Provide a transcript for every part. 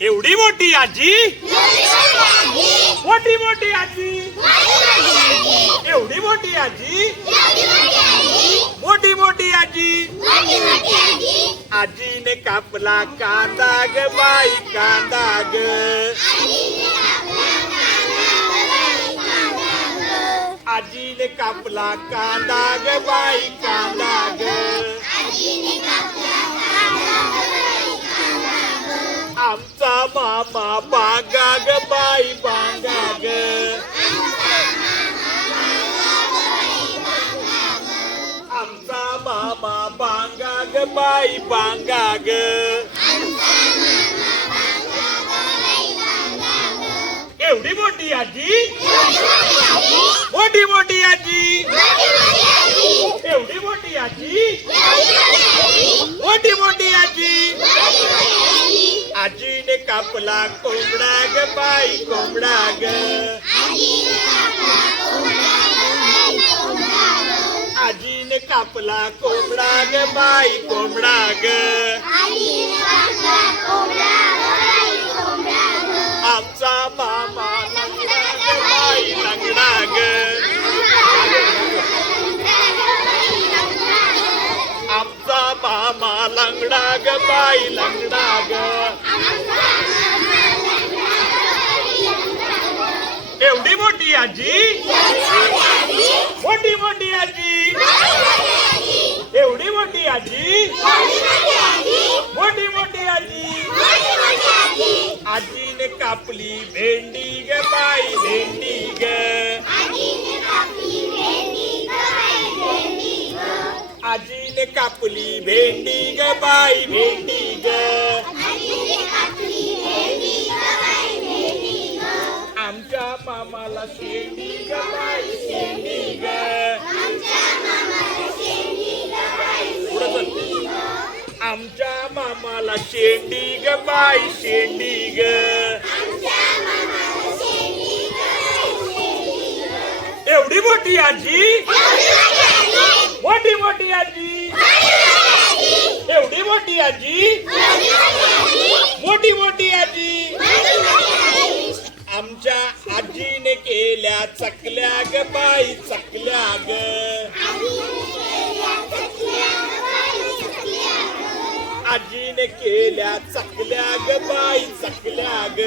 एवढी मोठी आजी, मोठी मोठी आजी, एवढी मोठी आजी, मोठी मोठी आजी, आजीने कापला कांदा ग बाई कांदा ग, आजीने कापला कांदा ग बाई कांदा ग, आमचा मामा बांगा ग बाई बांगा ग, आमचा मामा बांगा ग बाई बांगा ग, एवढी मोठी आजी, मोठी मोठी आजी, एवढी मोठी आजी, मोठी मोठी आजी, आजीने कापला कोंबडा ग बाई कोंबडा ग, आजीने कापला कोंबडा ग बाई कोंबडा ग, आमचा मामा लंगडा ग बाई लंगडा ग, आमचा मामा लंगडा ग बाई लंगडा ग, एवढी मोठी आजी, मोठी मोठी आजी, एवढी मोठी आजी, मोठी मोठी आजी, आजीने कापली भेंडी ग बाई भेंडी ग, आजीने कापली भेंडी ग बाई भेंडी ग, आमच्या मामाला शेंडी ग बाई शेंडी ग, आमच्या मामाला शेंडी ग बाई शेंडी ग, एवढी मोठी आजी, मोठी मोठी आजी, एवढी मोठी आजी, मोठी मोठी आजी, आमच्या आजीने केल्या चकल्या ग बाई चकल्या ग, आजीने केल्या चकल्या ग बाई चकल्या ग,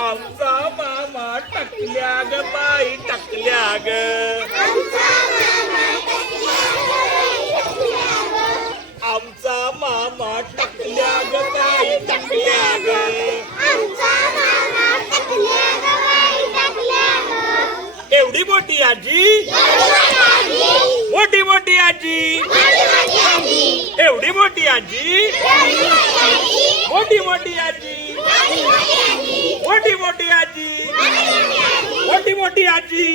आमचा मामा टकल्या ग बाई टकल्या ग, आमचा मामा टकल्या ग बाई टकल्या ग, एवढी मोठी आजी, मोठी मोठी आजी, एवढी मोठी आजी, मोठी मोठी आजी, मोठी मोठी आजी, मोठी मोठी आजी.